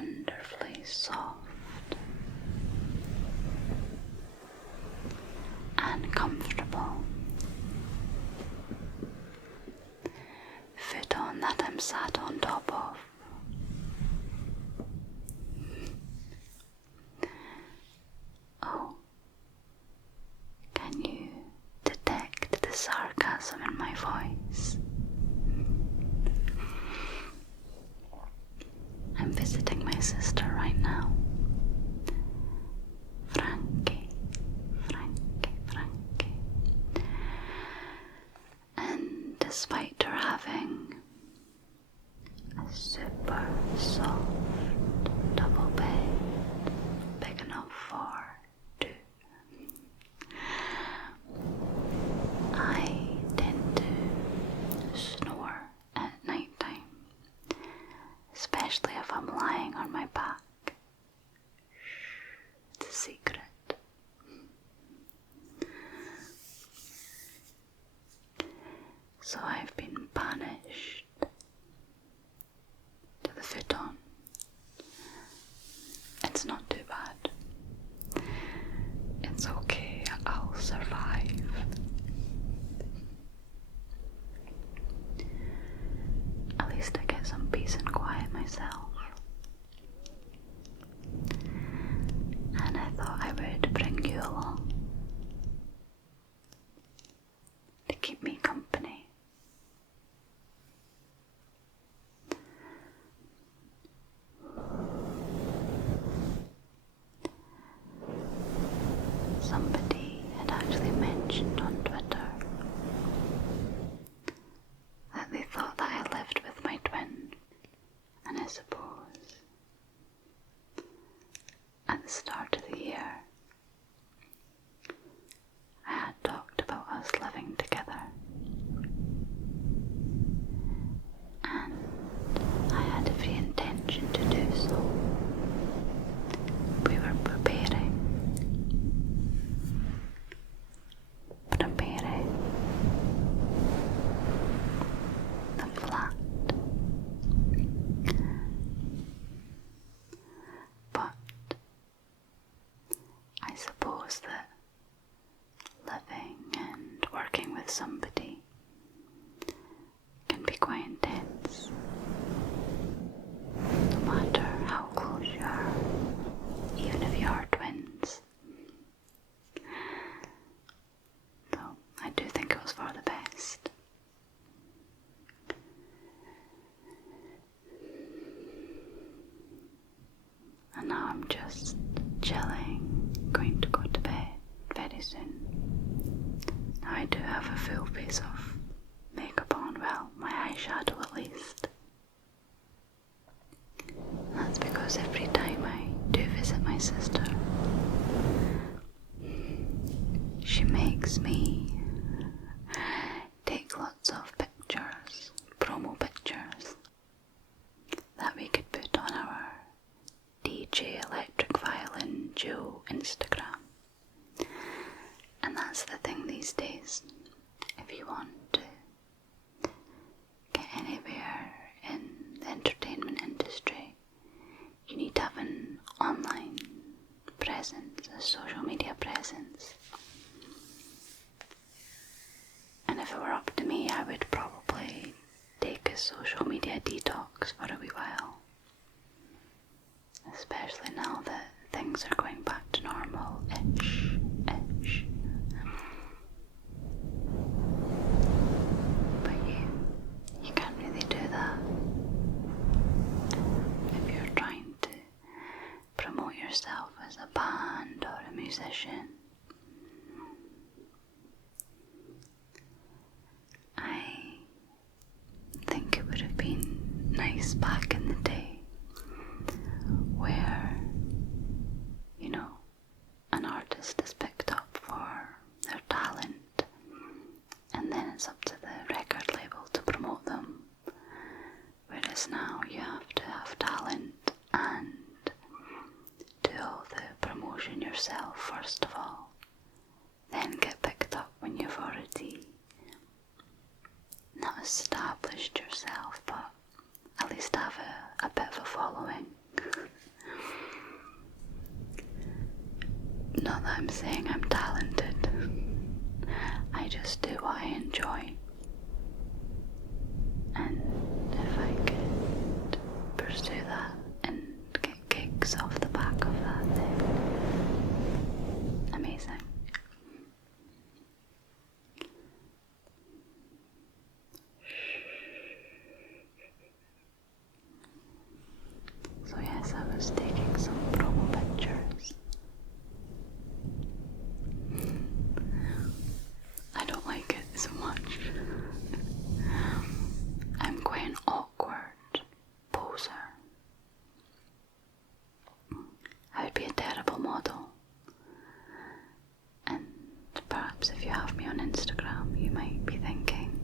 wonderfully soft and comfortable futon that I'm sat on top of. Oh, can you detect the sarcasm in my voice? I'm visiting my sister right now. Frankie. And despite her having a super soft double bed big enough for two, I tend to snore at night time, especially if I'm lying on my back. It's a secret. So I've been banished to the futon. It's not too bad. It's okay, I'll survive. At least I get some peace and quiet myself. And I thought I would bring you along to keep me company. Somebody had actually mentioned on Twitter that they thought that I lived with my twin, and I suppose at the start of the year I had talked about us living together, and I had every intention to do so. We were preparing the flat. But I suppose that living and working with somebody can be quite intense, no matter how close you are, even if you are twins. So I do think it was for the best. And now I'm just chilling, going to go to bed very soon. Now I do have a full face of makeup on, well, my eyeshadow at least. That's because every time I do visit my sister, she makes me take lots of pictures, promo pictures, that we could put on our DJ Electric Violin Duo Instagram. And that's the thing these days. If you want to get anywhere in the entertainment industry, you need to have an online presence, a social media presence. And if it were up to me, I would probably take a social media detox for a wee while. Especially now that things are going back to normal-ish. But you can't really do that if you're trying to promote yourself as a band or a musician. I think it would have been nice back in the day where, an artist is picked up for their talent and then it's up to the record label to promote them. Whereas now you have to have talent and do all the promotion yourself first of all, then get picked up when you've already not established yourself, but at least have a bit of a following. saying I'm talented. I just do what I enjoy. And if I could pursue that and get gigs off the back of that, then amazing. So yes, I was taking some promo pictures. I don't like it so much. I'm quite an awkward poser. I would be a terrible model. And perhaps if you have me on Instagram, you might be thinking,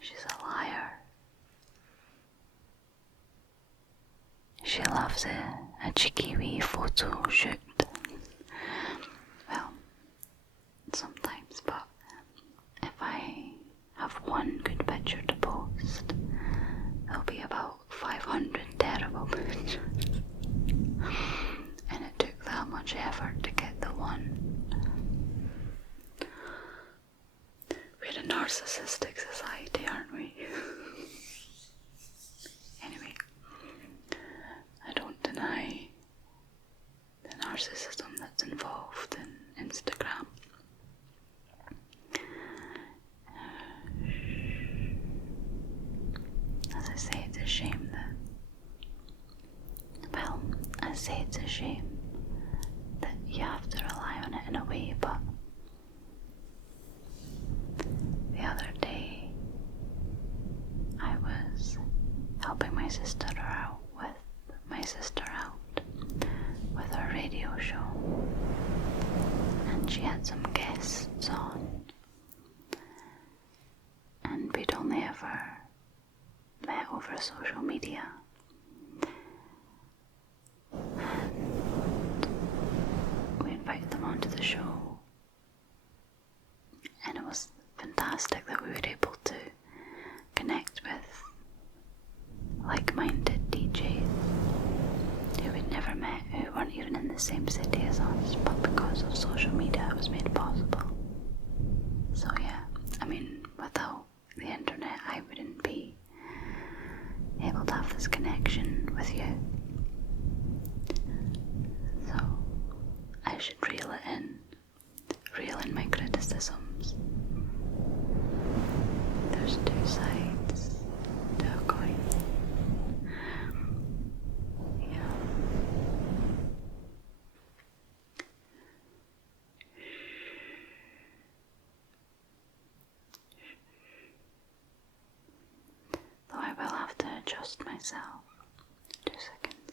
she's a liar. She loves a cheeky wee photo shoot. Well, sometimes, but if I have one good picture to post, there'll be about 500 terrible pictures. And it took that much effort to get the one. We're a narcissistic society, aren't we? Anyway, I don't deny the narcissism that's involved in Instagram. As I say, it's a shame that you have to rely on it in a way, but the other day I was helping my sister out with her radio show, and she had some guests on, and we'd only ever met over social media. We invited them onto the show, and it was fantastic that we were able to connect with like-minded DJs who we'd never met, who weren't even in the same city as us, but because of social media it was made possible. So yeah, I mean, without the internet I wouldn't be able to have this connection with you. So I should reel in my criticisms. There's two sides to a coin. Yeah. Though I will have to adjust myself. 2 seconds.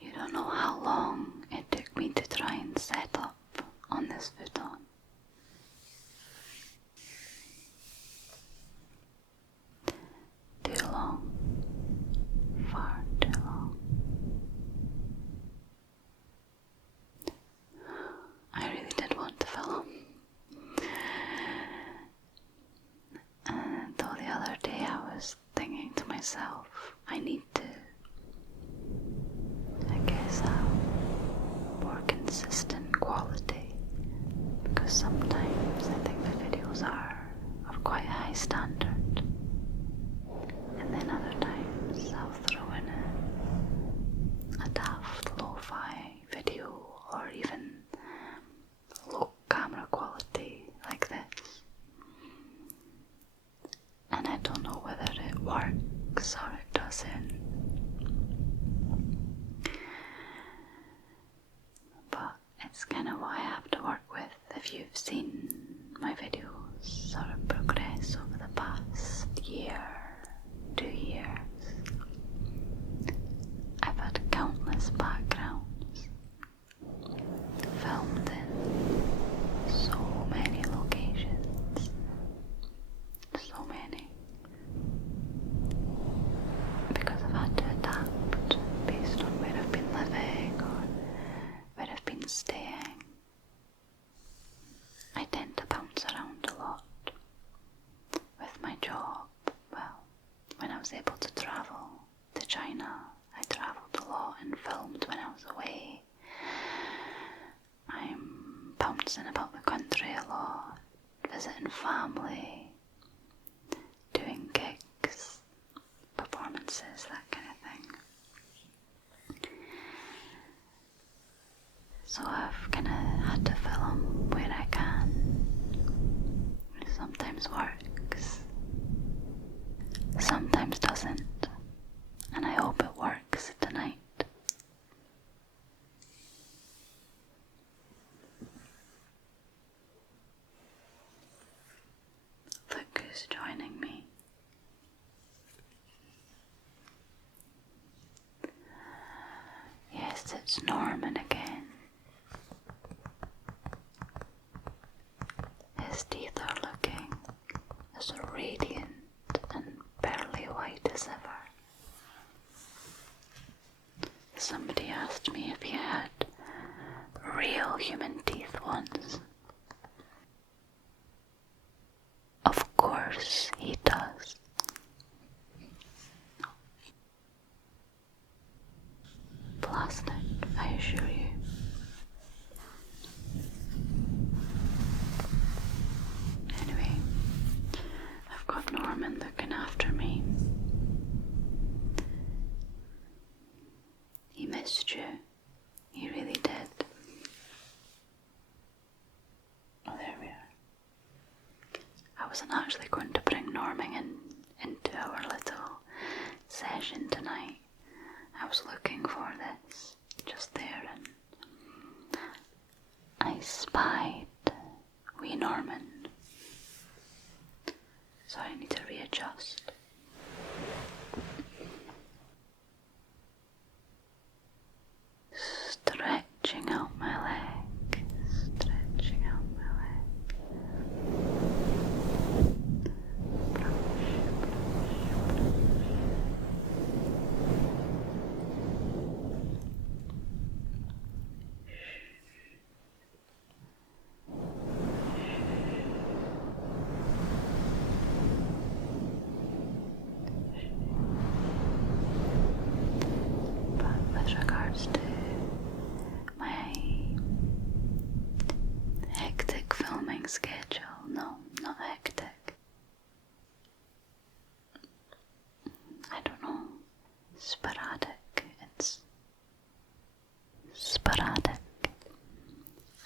You don't know how long it took me to try and set up on this futon. Too long. Far too long. I really did want to film. And though the other day I was thinking to myself, I need to, I guess, have more consistent quality, because sometimes I think the videos are of quite a high standard, and then other times I'll throw in a daft lo-fi video or even low camera quality like this, and I don't know whether it works or it doesn't. But it's kind of what I have to work with. If you've seen my videos sort of progress over the past year, 2 years, I've had countless backgrounds, filmed in so many locations, so many, because I've had to adapt based on where I've been living or where I've been staying. I tend to bounce around a lot with my job. Well, when I was able to travel to China, I travelled a and filmed when I was away. I'm bouncing about the country a lot, visiting family, doing gigs, performances, that kind of thing. So I've kind of had to film where I can. It sometimes works, sometimes doesn't, and I hope it works tonight. Look who's joining me. Yes, it's Norman again. His teeth are looking as radiant and pearly white as ever. Somebody asked me if he had real human teeth once. Of course he does. Plastic, I assure you. Anyway, I've got Norman looking after me. He missed you. He really did. Oh, there we are. I wasn't actually going to bring Norman into our little session tonight. I was looking for this just there, and I spied wee Norman. So I need to readjust. Stretching out my leg, stretching out my leg. Brush, brush, brush. But with regards to my hectic filming schedule, no, not hectic. I don't know, sporadic. It's sporadic.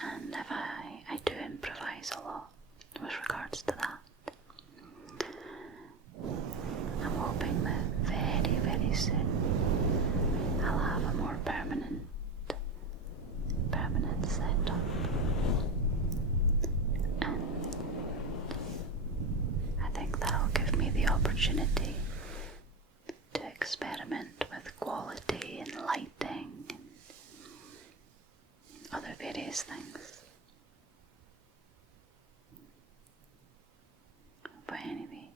And if I do improvise a lot with regards to that. I'm hoping that very, very soon I'll have a more permanent setup. And I think that'll give me the opportunity to experiment with quality and lighting and other various things. But anyway,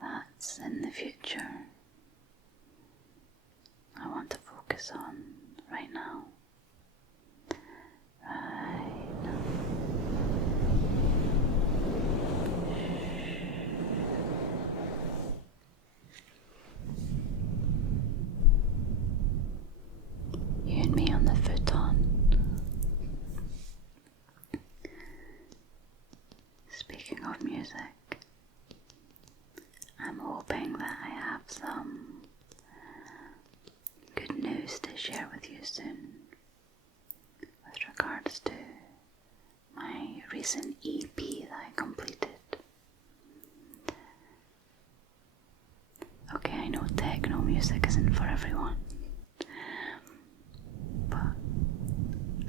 that's in the future. I want to focus on right now. Right now. You and me on the futon. Speaking of music, I'm hoping that I have some good news to share with you soon with regards to my recent EP that I completed. Okay, I know techno music isn't for everyone, but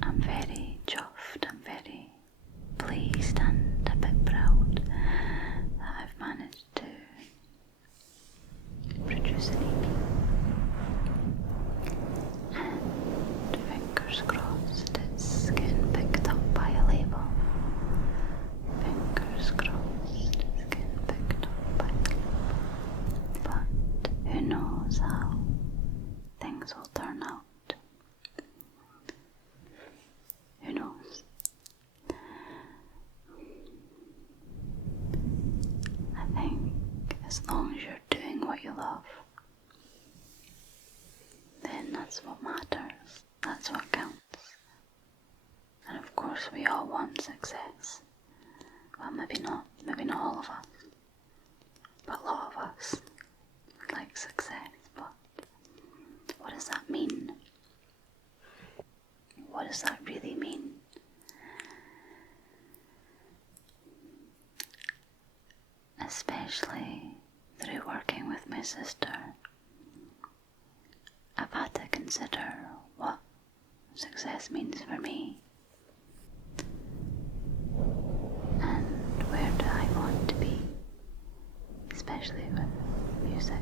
I'm very chuffed, I'm very pleased and a bit proud that I've managed to produce an EP. And fingers crossed it's getting picked up by a label. Fingers crossed it's getting picked up by a label. But who knows how things will turn out. Who knows? I think as long as you're doing what you love, then That's what matters. That's what counts. And of course we all want success. Well, maybe not all of us, but a lot of us like success. But what does that mean? What does that really mean? Especially through working with my sister, I've had to consider what success means for me. And where do I want to be? Especially with music.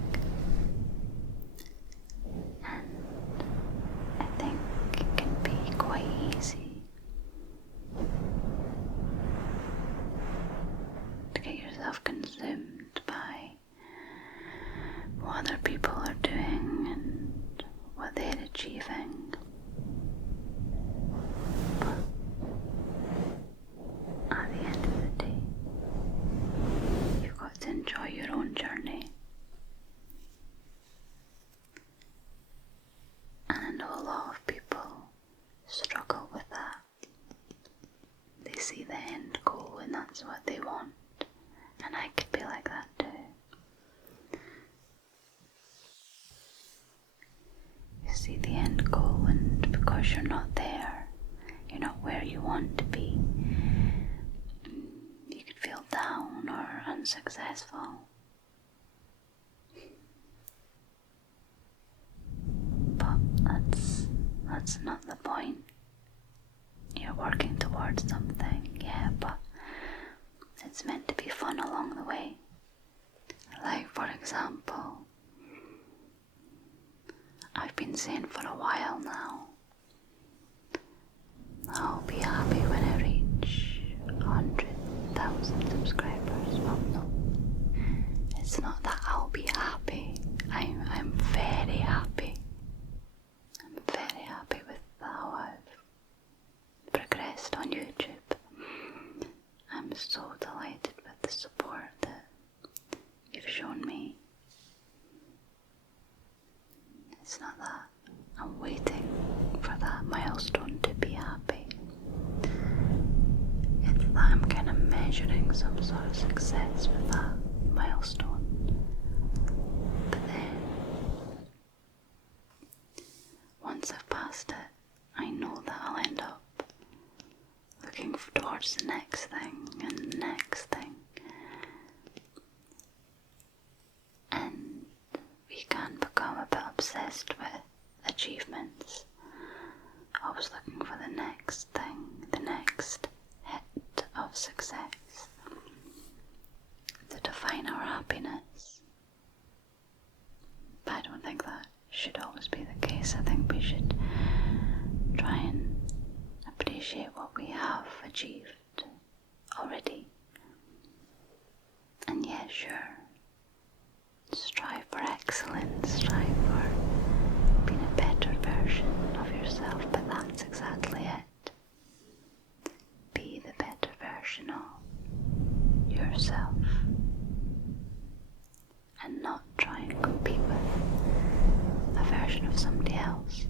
And I think it can be quite easy to get yourself consumed by what other people are doing and what they're achieving. But at the end of the day, you've got to enjoy your own journey. And I know a lot of people struggle with that. They see the end goal and that's what they want. And I could be like that too. You see the end goal, and because you're not there, you're not where you want to be, you could feel down or unsuccessful. But that's not the point. You're working towards something, yeah, but it's meant to be fun along the way. Like, for example, I've been saying for a while now, I'll be happy when I reach 100,000 subscribers. Well, no, it's not that I'll be happy. I'm very happy. I'm very happy with how I've progressed on YouTube. I'm so delighted with the support that you've shown me. It's not that I'm waiting for that milestone to be happy. It's that I'm kind of measuring some sort of success with that milestone. But then, once I've passed it, I know that I'll end up looking towards the next thing and the next thing. And we can become a bit obsessed with achievements. Always looking for the next thing, the next hit of success to define our happiness. But I don't think that should always be the case. I think we should try and appreciate what we have achieved already. And yeah, sure, strive for excellence, strive for being a better version of yourself, but that's exactly it. Be the better version of yourself and not try and compete with a version of somebody else.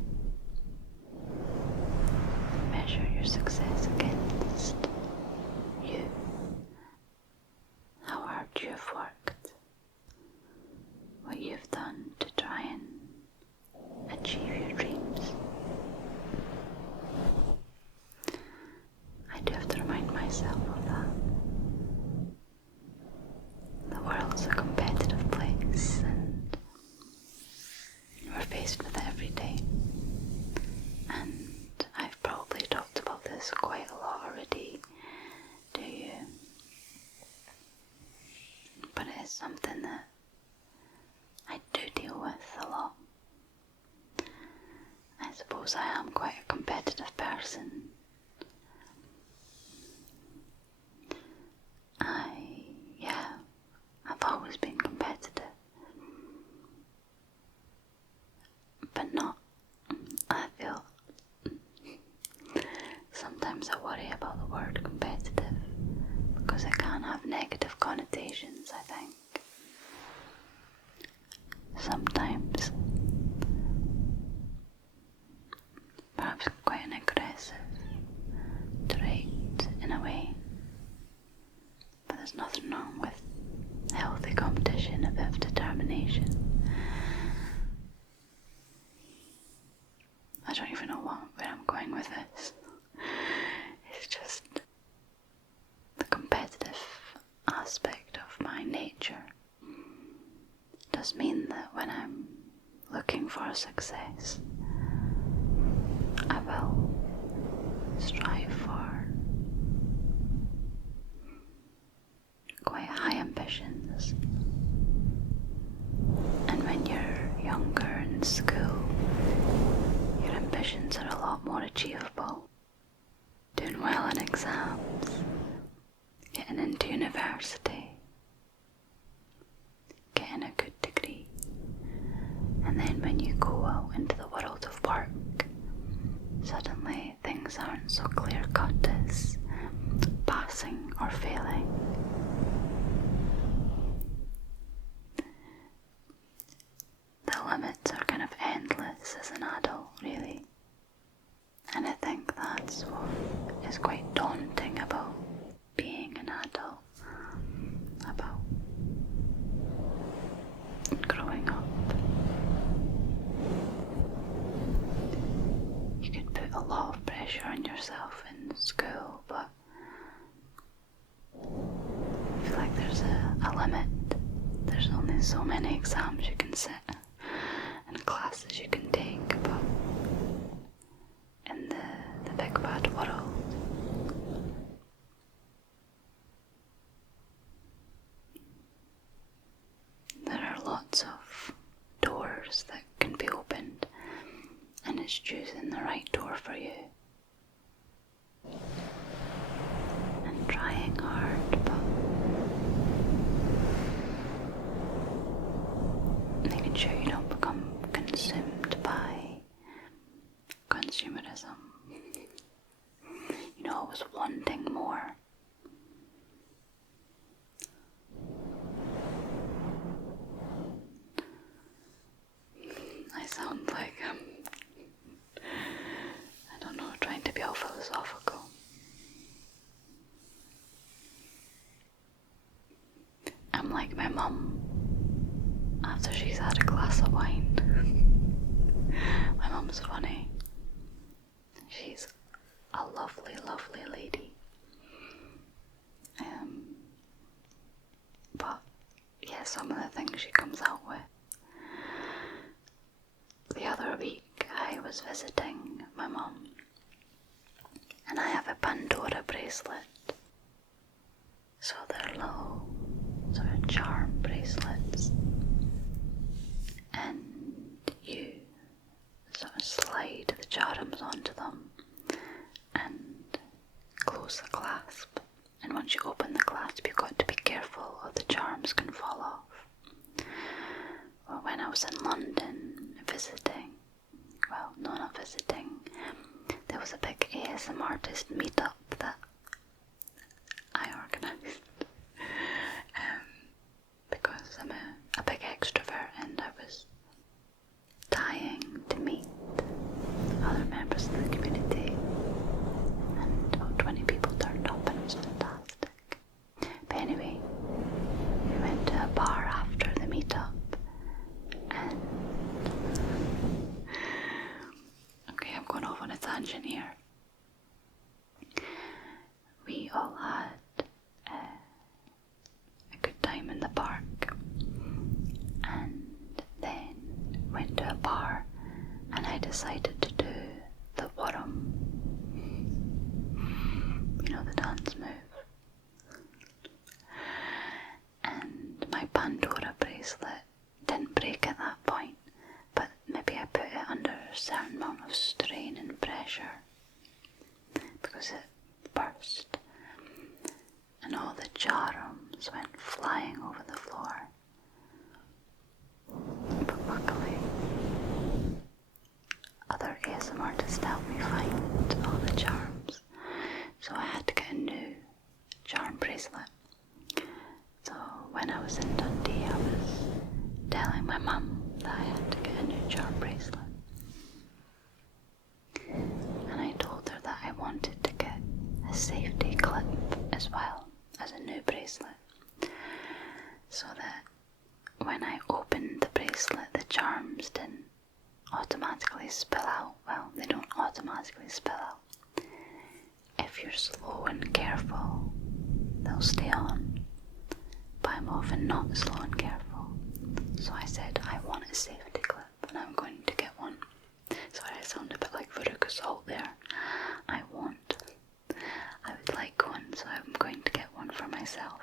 Measure your success against you, how hard you've worked, what you've done to try and achieve your dreams. I do have to remind myself of that. The world's a competitive place and we're faced with it every day. And I've probably talked about this quite a lot already, do you? But it is something that I do deal with a lot. I suppose I am quite a competitive person. I've always been competitive. But not, I feel, sometimes I worry about the word competitive because it can have negative connotations, I think. Sometimes discrimination. I don't even know where I'm going with this. It's just the competitive aspect of my nature does mean that when I'm looking for success, I will strive for quite high ambitions. And when you're younger in school, your ambitions are a lot more achievable. Doing well in exams, getting into university, getting a good degree. And then when you go out into the world of work, suddenly things aren't so clear-cut as passing or failing. The limits are kind of endless as an adult, really. And I think that's what is quite daunting about being an adult, about growing up. You could put a lot of pressure on yourself in school, but I feel like there's a limit. There's only so many exams you can sit and classes you can take, but in the big bad world, there are lots of doors that can be opened, and it's choosing the right door for you and trying hard, but making sure you don't become consumed by consumerism. You know, always wanting more. I sound like I don't know, trying to be all philosophical. I'm like my mum after she's had a glass of wine. My mum's funny. She's a lovely, lovely lady. But yeah, some of the things she comes out with. The other week I was visiting my mum, and I have a Pandora bracelet. So they're little sort of charm bracelets, and you sort of slide the charms onto them and close the clasp. And once you open the clasp, you've got to be careful or the charms can fall off. Well, when I was in London visiting, well, no, not visiting, there was a big ASM artist meetup that I organised because I'm a big extrovert, and I was dying to meet other members of the community, and about 20 people turned up and it was fantastic. But anyway, we went to a bar after the meetup, and okay, I'm going off on a tangent here. We all had a good time in the park, and then went to a bar, and I decided to do the Warum, you know, the dance move. And my Pandora bracelet didn't break at that point, but maybe I put it under a certain amount of strain and pressure because it burst, and all the charms went flying over the floor. But luckily, other ASM artists helped me find all the charms, so I had to get a new charm bracelet. So when I was in Dundee, I was telling my mum that I had to get a new charm bracelet, and I told her that I wanted to get a safety clip as well as a new bracelet, so that when I open bracelet, the charms didn't automatically spill out. Well, they don't automatically spill out. If you're slow and careful, they'll stay on. But I'm often not slow and careful. So I said, I want a safety clip and I'm going to get one. Sorry, I sound a bit like Veruca Salt there. I would like one, so I'm going to get one for myself.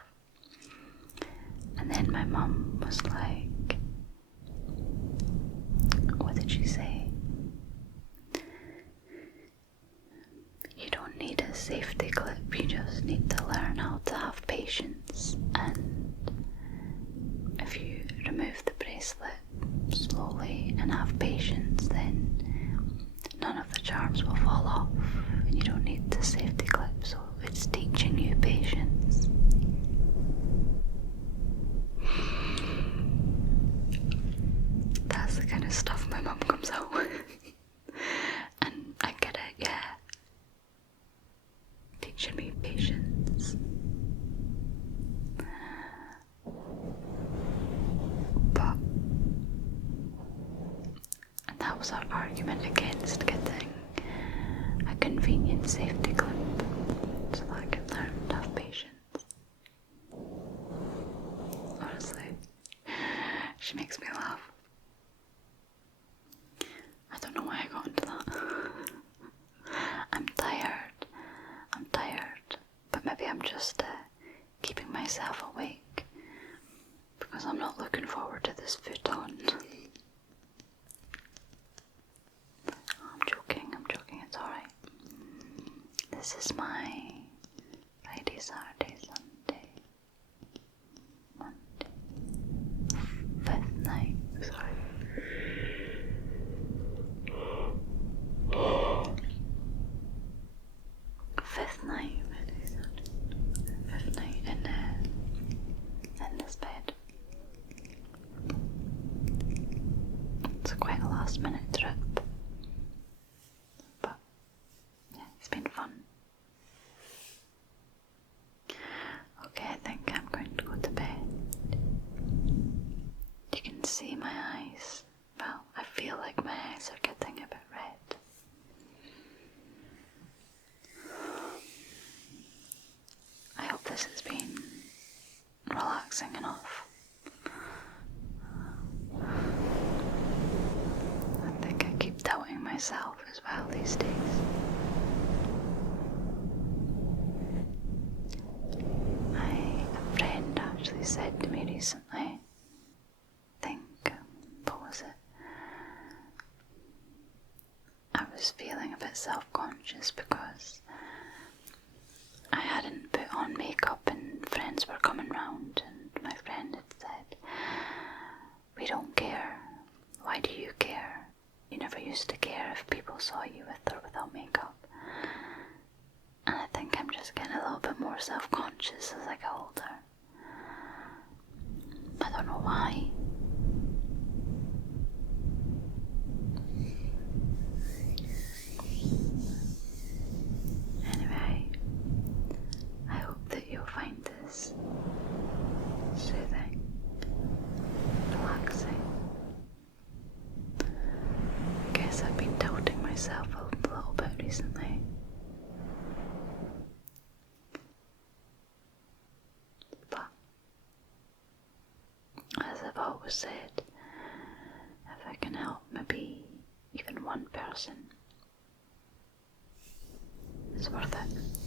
And then my mum was like, what did she say? You don't need a safety clip, you just need to learn how to have patience. And if you remove the bracelet slowly and have patience, then none of the charms will fall off and you don't need the safety clip. So it's teaching you patience. That's the kind of stuff my mum comes out with. And I get it, yeah. Teaching me patience. But and that was our argument against getting a convenient safety clip so that I could learn to have patience. Honestly, she makes me laugh. I don't know why I got into that. I'm tired, but maybe I'm just keeping myself awake because I'm not looking forward to this futon. I'm joking, it's alright. This is my Friday, Saturday, Sunday, Monday, 5th night, sorry. Fifth night in this bed. It's quite a last minute trip, but yeah, it's been fun. Okay, I think I'm going to go to bed. You can see my eyes. Well, I feel like my eyes are getting a bit red. I hope this has been relaxing enough. I think I keep doubting myself as well these days. A friend actually said to me recently, what was it? I was feeling a bit self-conscious because I hadn't put on makeup and friends were coming round, and my friend had said, we don't care. Why do you care? You never used to care if people saw you with or without makeup. And I think I'm just getting a little bit more self-conscious as I get older. I don't know why. Anyway, I hope that you'll find this soothing, relaxing. I guess I've been doubting myself a little bit recently. But as I've always said, if I can help maybe even one person, it's worth it.